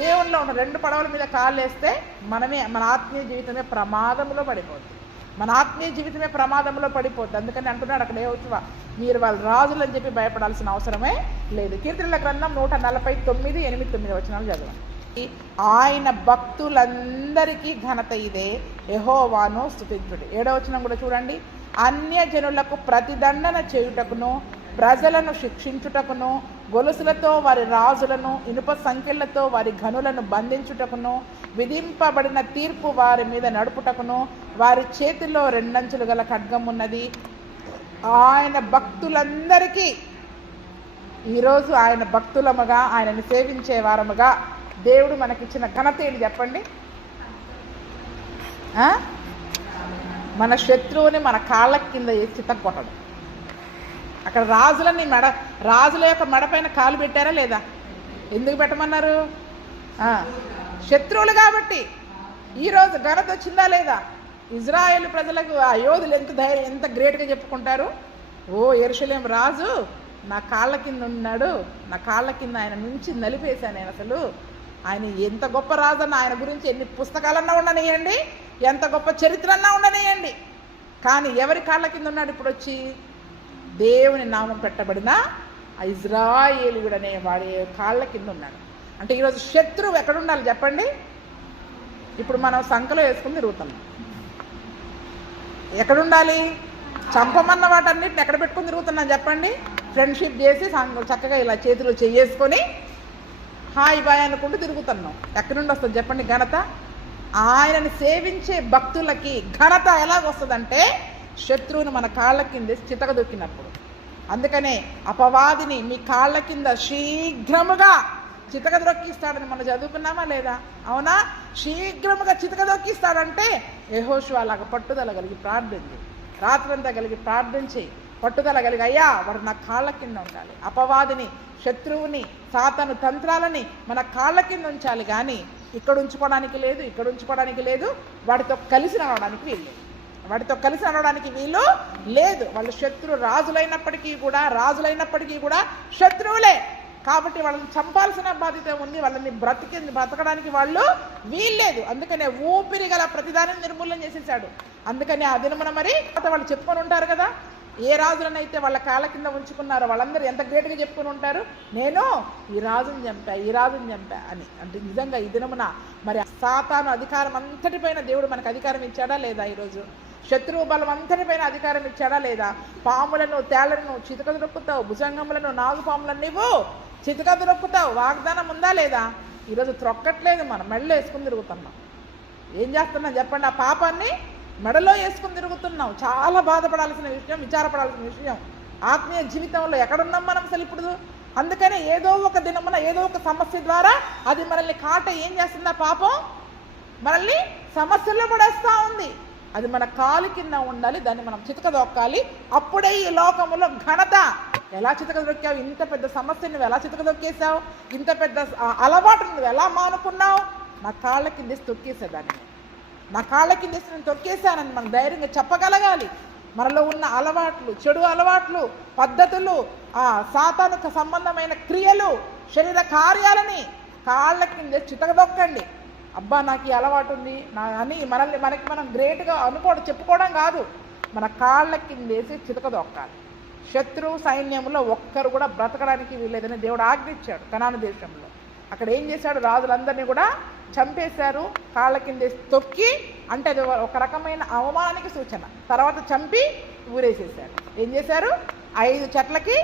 దేవునిలో ఉన్న 2 పడవల మీద కాళ్ళు వేస్తే మన ఆత్మీయ జీవితమే ప్రమాదంలో పడిపోతుంది. మన ఆత్మీయ జీవితమే ప్రమాదంలో పడిపోద్ది. అందుకని అంటున్నాడు అక్కడ యెహోషువ, మీరు వాళ్ళు రాజులు అని చెప్పి భయపడాల్సిన అవసరమే లేదు. కీర్తనల గ్రంథం 149, 8, 9 వచనాలు చదవండి. ఆయన భక్తులందరికీ ఘనత ఇదే, యెహోవాను స్తుతించుడి. 7వ వచనం కూడా చూడండి. అన్యజనులకు ప్రతిదండన చేయుటకును, ప్రజలను శిక్షించుటకును, గొలుసులతో వారి రాజులను, ఇనుప సంకెళ్లతో వారి ఘనులను బంధించుటకును, విధింపబడిన తీర్పు వారి మీద నడుపుటకును, వారి చేతిలో 2 అంచులు గల ఖడ్గం ఉన్నది. ఆయన భక్తులందరికీ, ఈరోజు ఆయన భక్తులముగా, ఆయనని సేవించే వారముగా దేవుడు మనకిచ్చిన ఘనత ఏంటి చెప్పండి? మన శత్రువుని మన కాళ్ళ కింద వేసి చిత్తం కొట్టడం. అక్కడ రాజుల యొక్క మెడపైన కాలు పెట్టారా లేదా? ఎందుకు పెట్టమన్నారు? శత్రువులు కాబట్టి. ఈరోజు ఘనత వచ్చిందా లేదా? ఇజ్రాయేల్ ప్రజలకు ఆ యోధులు ఎంత గ్రేట్గా చెప్పుకుంటారు. ఓ యెరూషలేము రాజు నా కాళ్ళ కింద ఉన్నాడు, నా కాళ్ళ కింద ఆయన నుంచి నలిపేశాను నేను. అసలు ఆయన ఎంత గొప్ప రాజు అన్న, ఆయన గురించి ఎన్ని పుస్తకాలన్నా ఉండనియండి, ఎంత గొప్ప చరిత్ర అన్నా ఉండనియండి, కానీ ఎవరి కాళ్ళ కింద ఉన్నాడు ఇప్పుడు వచ్చి? దేవుని నామం పెట్టబడిన ఇజ్రాయేలీయుడనే వాడి కాళ్ళ కింద ఉన్నాడు. అంటే ఈరోజు శత్రువు ఎక్కడుండాలి చెప్పండి? ఇప్పుడు మనం సంకలో వేసుకుని తిరుగుతున్నాం. ఎక్కడుండాలి? చంపమన్న వాటన్నిటిని ఎక్కడ పెట్టుకుని తిరుగుతున్నాం చెప్పండి? ఫ్రెండ్షిప్ చేసి చక్కగా ఇలా చేతిలో చేసుకొని హాయ్ బాయ్ అనుకుంటూ తిరుగుతున్నాం. ఎక్కడి నుండి వస్తుంది చెప్పండి ఘనత? ఆయనని సేవించే భక్తులకి ఘనత ఎలాగొస్తుందంటే శత్రువుని మన కాళ్ళ కింద చితకదొక్కినప్పుడు. అందుకనే అపవాదిని మీ కాళ్ళ కింద శీఘ్రముగా చితకదొక్కిస్తాడని మనం చదువుకున్నామా లేదా? అవునా? శీఘ్రముగా చితకదొక్కిస్తాడంటే యెహోషువ అలాగ పట్టుదల కలిగి ప్రార్థించి, రాత్రంతా కలిగి ప్రార్థించి పట్టుదల కలిగి, అయ్యా వాడు నా కాళ్ళ కింద ఉండాలి. అపవాదిని, శత్రువుని, సాతాను తంత్రాలని మన కాళ్ళ కింద ఉంచాలి, కానీ ఇక్కడ ఉంచుకోవడానికి లేదు, ఇక్కడ ఉంచుకోవడానికి లేదు. వాడితో కలిసి నడవడానికి వీలు లేదు. వాళ్ళు రాజులైనప్పటికీ కూడా శత్రువులే కాబట్టి వాళ్ళని చంపాల్సిన బాధ్యత ఉంది. వాళ్ళని బ్రతకడానికి వాళ్ళు వీల్లేదు. అందుకనే ఊపిరి గల ప్రతిదానిని నిర్మూలన చేసేసాడు. అందుకని ఆ దినమున మరి వాళ్ళు చెప్పుకొని ఉంటారు కదా, ఏ రాజులనైతే వాళ్ళ కాళ్ళ కింద ఉంచుకున్నారో వాళ్ళందరూ ఎంత గ్రేట్గా చెప్పుకొని ఉంటారు, నేను ఈ రాజుని చంపా అని. అంటే నిజంగా ఈ దినమున మరి సాతాను అధికారం అంతటిపైన దేవుడు మనకు అధికారం ఇచ్చాడా లేదా? ఈరోజు శత్రువు బలం అంతటిపైన అధికారం ఇచ్చాడా లేదా? పాములను, తేళ్లను చితకదు రొక్కుతావు, భుజంగములను, నాగుపాములను నీవు చితకదు రొక్కుతావు. వాగ్దానం ఉందా లేదా? ఈరోజు త్రొక్కట్లేదు, మనం మెడలో వేసుకుని తిరుగుతున్నాం. ఏం చేస్తున్నాం చెప్పండి? ఆ పాపాన్ని మెడలో వేసుకుని తిరుగుతున్నాం. చాలా బాధపడాల్సిన విషయం, విచారపడాల్సిన విషయం. ఆత్మీయ జీవితంలో ఎక్కడున్నాం మనం అసలు ఇప్పుడు? అందుకనే ఏదో ఒక దినమున ఏదో ఒక సమస్య ద్వారా అది మనల్ని ఏం చేస్తుందా? పాపం మనల్ని సమస్యల్లో పడేస్తూ ఉంది. అది మన కాలు కింద ఉండాలి, దాన్ని మనం చితకదొక్కాలి. అప్పుడే ఈ లోకములో ఘనత. ఎలా చితకదొక్కావు? ఇంత పెద్ద సమస్య నువ్వు ఎలా చితకదొక్కేసావు? ఇంత పెద్ద అలవాటు నువ్వు ఎలా మానుకున్నావు? నా కాళ్ళ కిందేసి తొక్కేసేదాన్ని, నా కాళ్ళ కిందేసి నేను తొక్కేశానని మనం ధైర్యంగా చెప్పగలగాలి. మనలో ఉన్న అలవాట్లు, చెడు అలవాట్లు, పద్ధతులు, సాతానుక సంబంధమైన క్రియలు, శరీర కార్యాలని కాళ్ళ కిందేసి చితకదొక్కండి. అబ్బా నాకు ఈ అలవాటు ఉంది అని మనకి మనం గ్రేట్గా చెప్పుకోవడం కాదు, మన కాళ్ళ కిందేసి చితకదొక్కాలి. శత్రువు సైన్యంలో ఒక్కరు కూడా బ్రతకడానికి వీల్లేదని దేవుడు ఆజ్ఞించాడు. కనాను దేశంలో అక్కడ ఏం చేశాడు? రాజులందరినీ కూడా చంపేశారు, కాళ్ళ కిందేసి తొక్కి. అంటే అది ఒక రకమైన అవమానానికి సూచన. తర్వాత చంపి ఊరేసేశారు. ఏం చేశారు? 5 చెట్లకి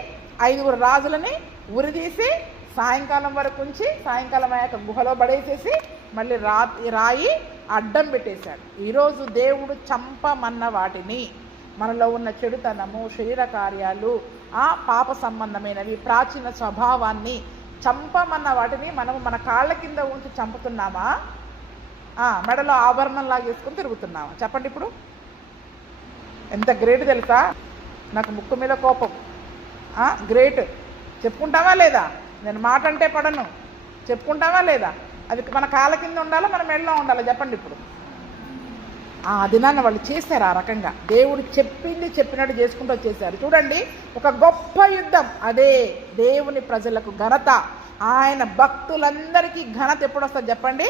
5 రాజులని ఉరిదీసి సాయంకాలం వరకు ఉంచి, సాయంకాలం అయ్యాక గుహలో పడేసేసి మళ్ళీ రాయి అడ్డం పెట్టేశాడు. ఈరోజు దేవుడు చంపమన్న వాటిని, మనలో ఉన్న చెడుతనము, శరీర కార్యాలు, పాప సంబంధమైనవి, ప్రాచీన స్వభావాన్ని చంపమన్న వాటిని మనం మన కాళ్ళ కింద ఉంచి చంపుతున్నామా? మెడలో ఆభరణం లాగేసుకుని తిరుగుతున్నామా? చెప్పండి. ఇప్పుడు ఎంత గ్రేట్ తెలుసా? నాకు ముక్కు మీద కోపం. గ్రేట్ చెప్పుకుంటావా లేదా? నేను మాట అంటే పడను, చెప్పుకుంటావా లేదా? అది మన కాళ్ళ కింద ఉండాలా, మన మెడలో ఉండాలా? చెప్పండి. ఇప్పుడు ఆ దినాన్ని వాళ్ళు చేశారు ఆ రకంగా. దేవుడు చెప్పినట్టు చేసుకుంటూ వచ్చేసారు. చూడండి, ఒక గొప్ప యుద్ధం. అదే దేవుని ప్రజలకు ఘనత. ఆయన భక్తులందరికీ ఘనత ఎప్పుడు వస్తుంది చెప్పండి?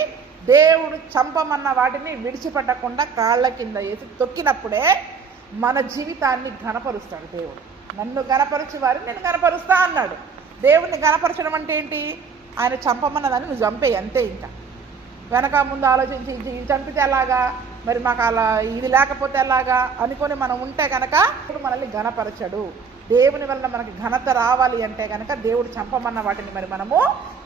దేవుడు చంపమన్న వాటిని విడిచిపెట్టకుండా కాళ్ళ కింద వేసి తొక్కినప్పుడే మన జీవితాన్ని ఘనపరుస్తాడు దేవుడు. నన్ను ఘనపరిచి వారిని నేను ఘనపరుస్తా అన్నాడు. దేవుడిని ఘనపరచడం అంటే ఏంటి? ఆయన చంపమన్నదాన్ని నువ్వు చంపేయి అంతే. ఇంకా వెనక ముందు ఆలోచించి ఇది చంపితే ఎలాగా, మరి మాకు అలా ఇది లేకపోతే ఎలాగా అనుకొని మనం ఉంటే కనుక ఇప్పుడు మనల్ని ఘనపరచడు. దేవుని వల్ల మనకి ఘనత రావాలి అంటే కనుక దేవుడు చంపమన్న వాటిని మరి మనము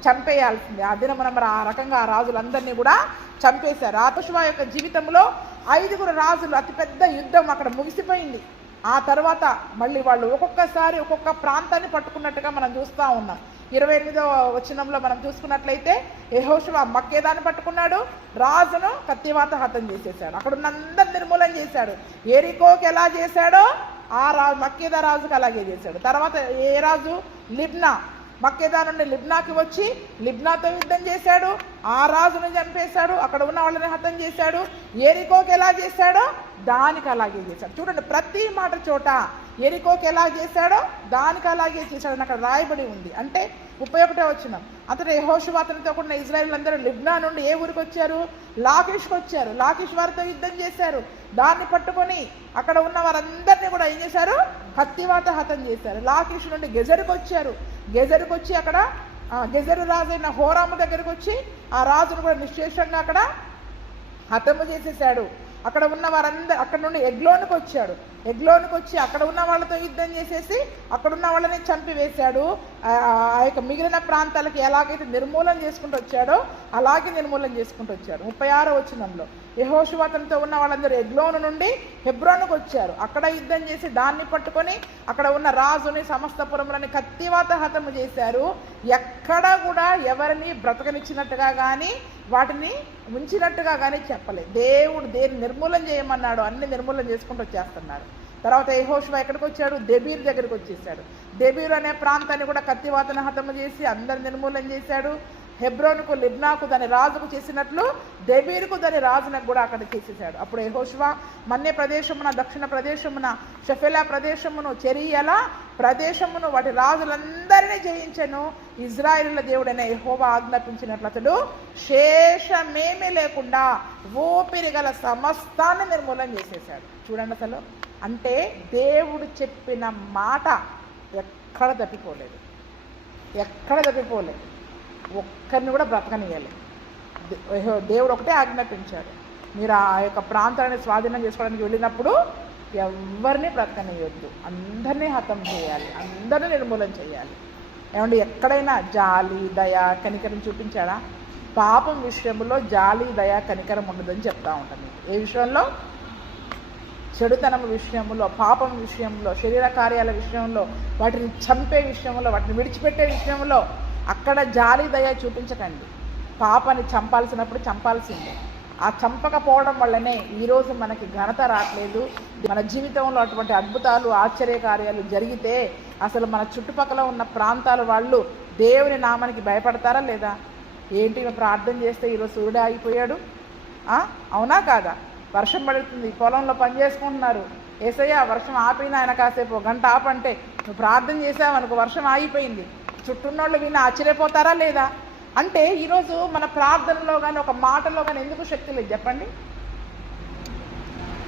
చంపేయాల్సిందే. ఆ దినం మరి ఆ రకంగా ఆ రాజులందరినీ కూడా చంపేశారు. యెహోషువ యొక్క జీవితంలో 5 రాజులు అతిపెద్ద యుద్ధం అక్కడ ముగిసిపోయింది. ఆ తర్వాత మళ్ళీ వాళ్ళు ఒక్కొక్కసారి ఒక్కొక్క ప్రాంతాన్ని పట్టుకున్నట్టుగా మనం చూస్తూ ఉన్నాం. 28వ వచనంలో మనం చూసుకున్నట్లయితే యెహోషువ మక్కేదాన్ని పట్టుకున్నాడు, రాజును కత్తివాత హతం చేసేసాడు, అక్కడ ఉన్న అందరు నిర్మూలన చేశాడు. ఎరికోకి ఎలా చేశాడో ఆ రాజు మక్కేదా రాజుకి అలాగే చేశాడు. తర్వాత ఏ రాజు? లిబ్నా. మక్కేదా నుండి లిబ్నాకి వచ్చి లిబ్నాతో యుద్ధం చేశాడు, ఆ రాజును చంపేశాడు, అక్కడ ఉన్న వాళ్ళని హతం చేశాడు. ఎరికోకి ఎలా చేశాడో దానికి అలాగే చేశాడు. చూడండి, ప్రతి మాట చోట ఎరికోకి ఎలా చేశాడో దానికి అలాగే చేశాడని అక్కడ రాయబడి ఉంది. అంటే 31వ వచనం, అంతటా యెహోషువ అతనితో కూడిన ఇశ్రాయేలు అందరూ లిబ్నా నుండి ఏ ఊరికి వచ్చారు? లాకీష్కి వచ్చారు. లాకీష్ వారితో యుద్ధం చేశారు. దాన్ని పట్టుకొని అక్కడ ఉన్న వారందరినీ కూడా ఏం చేశారు? కత్తివాత హతం చేశారు. లాకీష్ నుండి గెజరుకు వచ్చారు. గెజరుకు వచ్చి అక్కడ గెజరు రాజు అయిన హోరాము దగ్గరకు వచ్చి ఆ రాజును కూడా నిశ్శేషంగా అక్కడ హతము చేసేసాడు. అక్కడ ఉన్న వారందరూ అక్కడ నుండి ఎగ్లోనికి వచ్చాడు. ఎగ్లోనికి వచ్చి అక్కడ ఉన్న వాళ్ళతో యుద్ధం చేసేసి అక్కడ ఉన్న వాళ్ళని చంపివేశాడు. ఆ యొక్క మిగిలిన ప్రాంతాలకి ఎలాగైతే నిర్మూలన చేసుకుంటూ వచ్చాడో అలాగే నిర్మూలన చేసుకుంటూ వచ్చాడు. 36వ వచనంలో యెహోషువ అతనితో ఉన్న వాళ్ళందరూ ఎగ్లోను నుండి హెబ్రోనుకు వచ్చారు. అక్కడ యుద్ధం చేసి దాన్ని పట్టుకొని అక్కడ ఉన్న రాజుని సమస్త పురములని కత్తివాత హతము చేశారు. ఎక్కడ కూడా ఎవరిని బ్రతకనిచ్చినట్టుగా కానీ వాటిని ఉంచినట్టుగా కానీ చెప్పలేదు. దేవుడు దేన్ని నిర్మూలన చేయమన్నాడు అన్ని నిర్మూలన చేసుకుంటూ వచ్చేస్తున్నాడు. తర్వాత యెహోషువ ఎక్కడికి వచ్చాడు? దెబీర్ దగ్గరికి వచ్చేసాడు. దెబీర్ అనే ప్రాంతాన్ని కూడా కత్తివాతను హతము చేసి అందరు నిర్మూలన చేశాడు. హెబ్రోనుకు లిబ్నాకు దాని రాజుకు చేసినట్లు దెబీరుకు దాని రాజునకు కూడా అక్కడ చేసేసాడు. అప్పుడు యెహోషువ మన్య ప్రదేశమున, దక్షిణ ప్రదేశమున, షెఫెలా ప్రదేశమును, చెరియల ప్రదేశమును వాటి రాజులందరినీ జయించెను. ఇజ్రాయేలుల దేవుడైన యెహోవా ఆజ్ఞాపించినట్లు అతడు శేషమేమీ లేకుండా ఊపిరి గల సమస్తాన్ని నిర్మూలన చేసేసాడు. చూడండి, అసలు అంటే దేవుడు చెప్పిన మాట ఎక్కడ తప్పిపోలేదు, ఎక్కడ తప్పిపోలేదు. ఒక్కరిని కూడా బ్రతకనియాలి. దేవుడు ఒకటే ఆజ్ఞాపించాడు, మీరు ఆ యొక్క ప్రాంతాన్ని స్వాధీనం చేసుకోవడానికి వెళ్ళినప్పుడు ఎవరిని బ్రతకనియొద్దు, అందరినీ హతం చేయాలి, అందరినీ నిర్మూలన చేయాలి. ఏమంటే ఎక్కడైనా జాలి, దయ, కనికరం చూపించాడా? పాపం విషయంలో జాలి, దయ, కనికరం ఉండదని చెప్తా ఉంటాను. ఏ విషయంలో? చెడుతనం విషయంలో, పాపం విషయంలో, శరీర కార్యాల విషయంలో, వాటిని చంపే విషయంలో, వాటిని విడిచిపెట్టే విషయంలో అక్కడ జాలి, దయ చూపించకండి. పాపని చంపాల్సినప్పుడు చంపాల్సిందే. ఆ చంపకపోవడం వల్లనే ఈరోజు మనకి ఘనత రావట్లేదు. మన జీవితంలో అటువంటి అద్భుతాలు, ఆశ్చర్యకార్యాలు జరిగితే అసలు మన చుట్టుపక్కల ఉన్న ప్రాంతాల వాళ్ళు దేవుని నామానికి భయపడతారా లేదా? ఏంటి ప్రార్థన చేస్తే ఈరోజు సూర్యుడు ఆగిపోయాడు, అవునా కాదా? వర్షం పడుతుంది, పొలంలో పని చేసుకుంటున్నారు, ఏసయ్య వర్షం ఆపినా ఆయన కాసేపు గంట ఆపంటే నువ్వు ప్రార్థన చేసావనుకో వర్షం ఆగిపోయింది, చుట్టూన్నోళ్ళు విని ఆశ్చర్యపోతారా లేదా? అంటే ఈరోజు మన ప్రార్థనలో కానీ ఒక మాటలో కానీ ఎందుకు శక్తి లేదు చెప్పండి?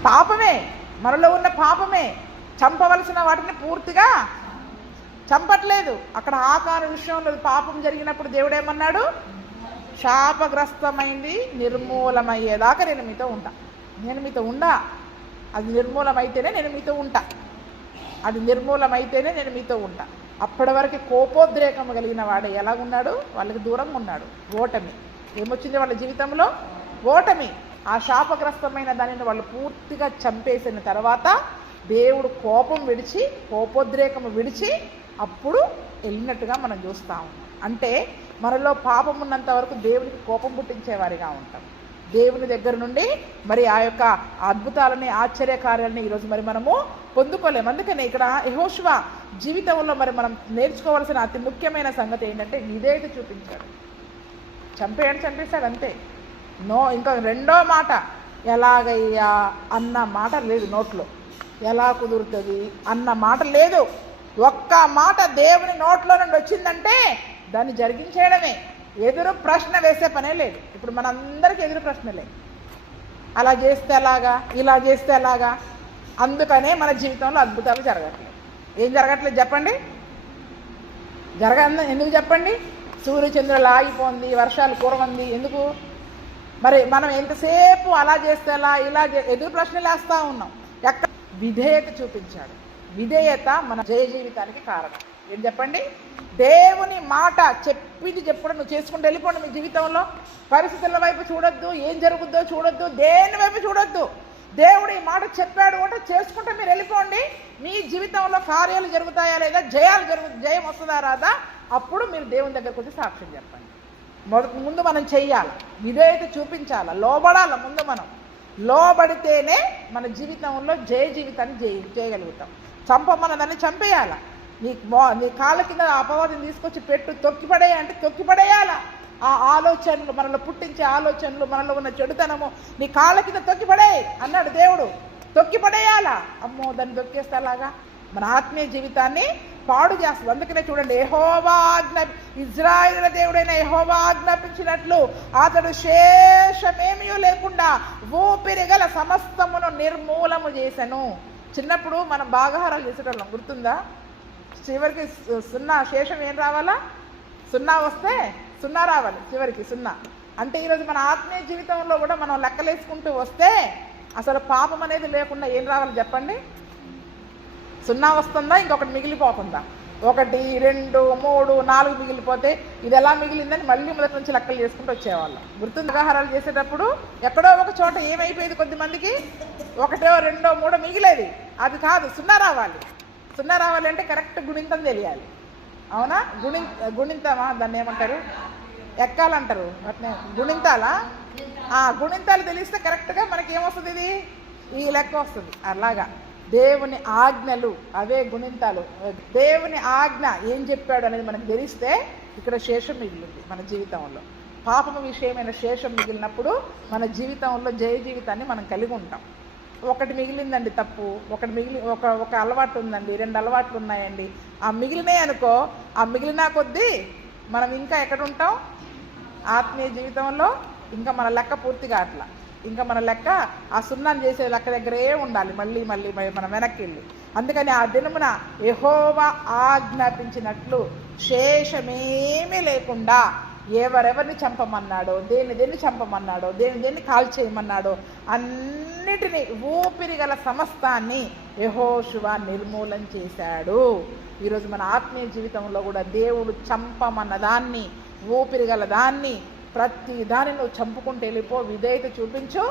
పాపమే, మనలో ఉన్న పాపమే. చంపవలసిన వాటిని పూర్తిగా చంపట్లేదు. అక్కడ ఆకార విషయంలో పాపం జరిగినప్పుడు దేవుడు ఏమన్నాడు? శాపగ్రస్తమైంది నిర్మూలమయ్యేదాకా నేను మీతో ఉంటా, నేను మీతో ఉండా. అది నిర్మూలమైతేనే నేను మీతో ఉంటా, అది నిర్మూలమైతేనే నేను మీతో ఉంటా. అప్పటి వరకు కోపోద్రేకం కలిగిన వాడు ఎలాగున్నాడు? వాళ్ళకి దూరంగా ఉన్నాడు. ఓటమి ఏమొచ్చింది వాళ్ళ జీవితంలో? ఓటమి. ఆ శాపగ్రస్తమైన దానిని వాళ్ళు పూర్తిగా చంపేసిన తర్వాత దేవుడు కోపం విడిచి, కోపోద్రేకం విడిచి అప్పుడు వెళ్ళినట్టుగా మనం చూస్తూ ఉన్నాం. అంటే మనలో పాపం ఉన్నంత వరకు దేవునికి కోపం పుట్టించేవారిగా ఉంటాం. దేవుని దగ్గర నుండి మరి ఆ యొక్క అద్భుతాలని, ఆశ్చర్యకార్యాలని ఈరోజు మరి మనము పొందుకోలేము. అందుకని ఇక్కడ యెహోషువ జీవితంలో మరి మనం నేర్చుకోవాల్సిన అతి ముఖ్యమైన సంగతి ఏంటంటే విధేయత చూపించాడు. చంపేశాడు అంతే. ఇంకా రెండో మాట ఎలాగయ్యా అన్న మాట లేదు నోట్లో, ఎలా కుదురుతుంది అన్న మాట లేదు. ఒక్క మాట దేవుని నోట్లో నుండి వచ్చిందంటే దాన్ని జరిగించేయడమే. ఎదురు ప్రశ్న వేసే పనే లేదు. ఇప్పుడు మనందరికీ ఎదురు ప్రశ్నలే, అలా చేస్తే ఎలాగా, ఇలా చేస్తే ఎలాగా. అందుకనే మన జీవితంలో అద్భుతాలు జరగట్లేదు. ఏం జరగట్లేదు చెప్పండి? ఎందుకు చెప్పండి? సూర్యచంద్రులు ఆగిపోయింది, వర్షాలు కురవంది, ఎందుకు? మరి మనం ఎంతసేపు అలా చేస్తే ఎలా, ఇలా ఎదురు ప్రశ్నలు వేస్తూ ఉన్నాం. ఎక్కడ విధేయత చూపించాడు. విధేయత మన జయ జీవితానికి కారణం. ఏం చెప్పండి? దేవుని మాట చెప్పింది చెప్పడం నువ్వు చేసుకుంటూ వెళ్ళిపోండి. మీ జీవితంలో పరిస్థితుల వైపు చూడొద్దు, ఏం జరుగుద్దో చూడొద్దు, దేని వైపు చూడొద్దు. దేవుడు ఈ మాట చెప్పాడు అంటే చేసుకుంటే మీరు వెళ్ళిపోండి. మీ జీవితంలో కార్యాలు జరుగుతాయా లేదా, జయం వస్తుందా రాదా, అప్పుడు మీరు దేవుని దగ్గరకు వచ్చి సాక్ష్యం చెప్పండి. ముందు మనం చెయ్యాలి, విధేయత చూపించాలి, లోబడాలి. ముందు మనం లోబడితేనే మన జీవితంలో జయ జీవితాన్ని చేయగలుగుతాం. చంపమన్న దాన్ని చంపేయాల. నీ కాళ్ళ కింద అపవాదిని తీసుకొచ్చి పెట్టు, తొక్కిపడేయ అంటే తొక్కిపడేయాల. ఆ ఆలోచనలు, మనలో పుట్టించే ఆలోచనలు, మనలో ఉన్న చెడుతనము నీ కాళ్ళ కింద తొక్కిపడే అన్నాడు దేవుడు. తొక్కిపడేయాలా? అమ్మో, దాన్ని తొక్కేస్తే అలాగా మన ఆత్మీయ జీవితాన్ని పాడు చేస్తుంది. అందుకనే చూడండి, యెహోవా ఇజ్రాయేలు దేవుడైన యెహోవా ఆజ్ఞాపించినట్లు అతడు శేషమేమీ లేకుండా ఊపిరి గల సమస్తమును నిర్మూలము చేశాను. చిన్నప్పుడు మనం భాగాహారాలు చేసేటోళ్ళం, గుర్తుందా? చివరికి సున్నా, శేషం ఏం రావాలా? సున్నా వస్తే సున్నా రావాలి, చివరికి సున్నా. అంటే ఈరోజు మన ఆత్మీయ జీవితంలో కూడా మనం లెక్కలేసుకుంటూ వస్తే అసలు పాపం అనేది లేకుండా ఏం రావాలి చెప్పండి? సున్నా వస్తుందా, ఇంకొకటి మిగిలిపోతుందా? 1, 2, 3, 4 మిగిలిపోతే ఇది ఎలా మిగిలిందని మళ్ళీ మొదటి నుంచి లెక్కలు చేసుకుంటూ వచ్చేవాళ్ళం. గుర్తుంది? ఆహారాలు చేసేటప్పుడు ఎక్కడో ఒక చోట ఏమైపోయేది, కొద్దిమందికి 1, 2, 3 మిగిలేది. అది కాదు, సున్నా రావాలి. సున్నా రావాలి అంటే కరెక్ట్ గుణింతం తెలియాలి. అవునా? గుణింతమా దాన్ని ఏమంటారు? ఎక్కాలంటారు. అట్నే గుణింతాలా? గుణింతాలు తెలిస్తే కరెక్ట్గా మనకి ఏమొస్తుంది? ఇది ఈ లెక్క వస్తుంది. అలాగా దేవుని ఆజ్ఞలు అవే గుణింతాలు. దేవుని ఆజ్ఞ ఏం చెప్పాడు అనేది మనకు తెలిస్తే ఇక్కడ శేషం మిగిలింది మన జీవితంలో. పాపము విషయమైన శేషం మిగిలినప్పుడు మన జీవితంలో జయ జీవితాన్ని మనం కలిగి ఉంటాం. ఒకటి మిగిలిందండి తప్పు, ఒక అలవాటు ఉందండి, 2 అలవాట్లు ఉన్నాయండి, ఆ మిగిలినాయి అనుకో, ఆ మిగిలినా కొద్దీ మనం ఇంకా ఎక్కడ ఉంటాం? ఆత్మీయ జీవితంలో ఇంకా మన లెక్క పూర్తిగా అట్లా, ఇంకా మన లెక్క ఆ సున్నాన్ని చేసే లెక్క దగ్గరే ఉండాలి, మళ్ళీ మనం వెనక్కి వెళ్ళి. అందుకని ఆ దినమున యెహోవా ఆజ్ఞాపించినట్లు శేషమేమీ లేకుండా ఎవరెవరిని చంపమన్నాడో, దేన్ని చంపమన్నాడో, దేన్ని కాల్చేయమన్నాడో అన్నిటినీ, ఊపిరి గల సమస్తాన్ని యెహోషువ నిర్మూలన చేశాడు. ఈరోజు మన ఆత్మీయ జీవితంలో కూడా దేవుడు చంపమన్న దాన్ని, ఊపిరి గల దాన్ని, ప్రతి దాన్ని నువ్వు చంపుకుంటూ వెళ్ళిపో, విధేయత చూపించు,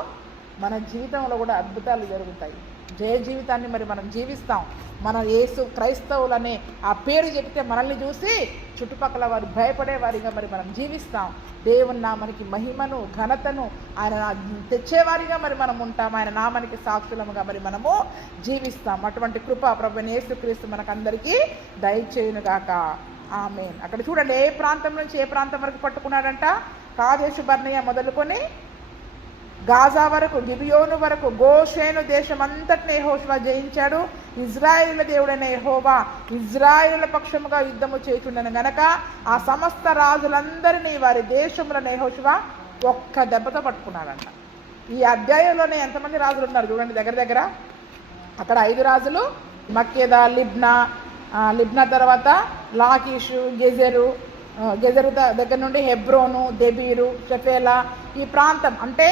మన జీవితంలో కూడా అద్భుతాలు జరుగుతాయి. జయ జీవితాన్ని మరి మనం జీవిస్తాం. మన యేసు క్రైస్తవులనే ఆ పేరు చెప్తే మనల్ని చూసి చుట్టుపక్కల వారు భయపడే వారిగా మరి మనం జీవిస్తాం. దేవుని నామానికి మహిమను, ఘనతను ఆయన తెచ్చేవారిగా మరి మనం ఉంటాం. ఆయన నామానికి సాక్షులముగా మరి మనము జీవిస్తాం. అటువంటి కృప ప్రభువైన యేసుక్రీస్తు మనకందరికీ దయచేయునుగాక. ఆమేన్. అక్కడ చూడండి, ఏ ప్రాంతం నుంచి ఏ ప్రాంతం వరకు పట్టుకున్నాడంట? కాదేశు బర్నియా మొదలుకొని గాజా వరకు, గిబియోను వరకు, గోషేను దేశం అంతటిని యెహోషువ జయించాడు. ఇజ్రాయేలు దేవుడైన యెహోవా ఇజ్రాయేలు పక్షముగా యుద్ధము చేయుచుండెను గనక ఆ సమస్త రాజులందరినీ వారి దేశములను యెహోషువ ఒక్క దెబ్బతో పట్టుకున్నాడంట. ఈ అధ్యాయంలోనే ఎంతమంది రాజులు ఉన్నారు చూడండి, దగ్గర అక్కడ 5 రాజులు, మక్కేదా, లిబ్నా తర్వాత లాకీషు, గెజెరు దగ్గర నుండి హెబ్రోను, దెబీరు, షెఫేలా, ఈ ప్రాంతం. అంటే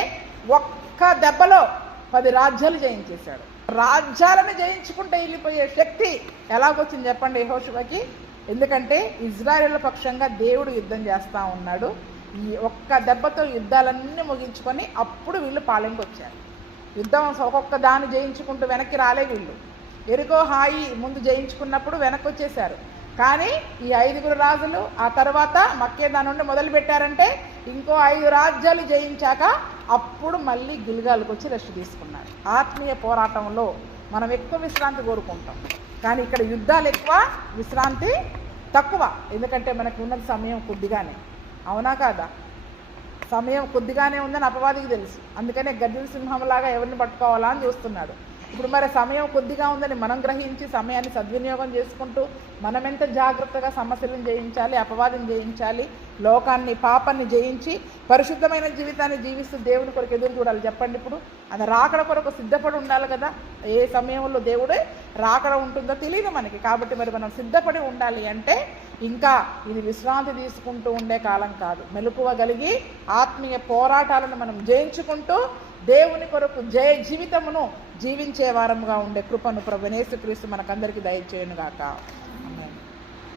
ఒక్క దెబ్బలో 10 రాజ్యాలు జయించేశాడు. రాజ్యాలను జయించుకుంటే వెళ్ళిపోయే శక్తి ఎలాగొచ్చింది చెప్పండి యెహోషువకి? ఎందుకంటే ఇజ్రాయేలు పక్షంగా దేవుడు యుద్ధం చేస్తూ ఉన్నాడు. ఈ ఒక్క దెబ్బతో యుద్ధాలన్నీ ముగించుకొని అప్పుడు వీళ్ళు పాలెంకి వచ్చారు. యుద్ధం ఒక్కొక్క దాన్ని జయించుకుంటూ వెనక్కి రాలే వీళ్ళు. ఎరుకో హాయి ముందు జయించుకున్నప్పుడు వెనక్కి వచ్చేసారు. కానీ ఈ 5 రాజులు ఆ తర్వాత మక్కేదా నుండి మొదలు పెట్టారంటే ఇంకో 5 రాజ్యాలు జయించాక అప్పుడు మళ్ళీ గిల్గాలకు వచ్చి రెస్ట్ తీసుకున్నారు. ఆత్మీయ పోరాటంలో మనం ఎక్కువ విశ్రాంతి కోరుకుంటాం, కానీ ఇక్కడ యుద్ధాలు ఎక్కువ, విశ్రాంతి తక్కువ. ఎందుకంటే మనకు ఉన్నది సమయం కొద్దిగానే. అవునా కాదా? సమయం కొద్దిగానే ఉందని అపవాదికి తెలుసు. అందుకనే గర్జన సింహంలాగా ఎవరిని పట్టుకోవాలా అని చూస్తున్నాడు. ఇప్పుడు మరి సమయం కొద్దిగా ఉందని మనం గ్రహించి సమయాన్ని సద్వినియోగం చేసుకుంటూ మనం ఎంత జాగ్రత్తగా సమస్యలను జయించాలి, అపవాదం జయించాలి, లోకాన్ని పాపాన్ని జయించి పరిశుద్ధమైన జీవితాన్ని జీవిస్తూ దేవుని కొరకు ఎదురు చూడాలి. చెప్పండి, ఇప్పుడు అది రాకడ కొరకు సిద్ధపడి ఉండాలి కదా. ఏ సమయంలో దేవుడే రాకడ ఉంటుందో తెలియదు మనకి. కాబట్టి మరి మనం సిద్ధపడి ఉండాలి అంటే ఇంకా ఇది విశ్రాంతి తీసుకుంటూ ఉండే కాలం కాదు. మెలకువగలిగి ఆత్మీయ పోరాటాలను మనం జయించుకుంటూ దేవుని కొరకు జయ జీవితమును జీవించే వారముగా ఉండే కృపను ప్రభువైన యేసుక్రీస్తు మనకందరికీ దయచేయును గాక.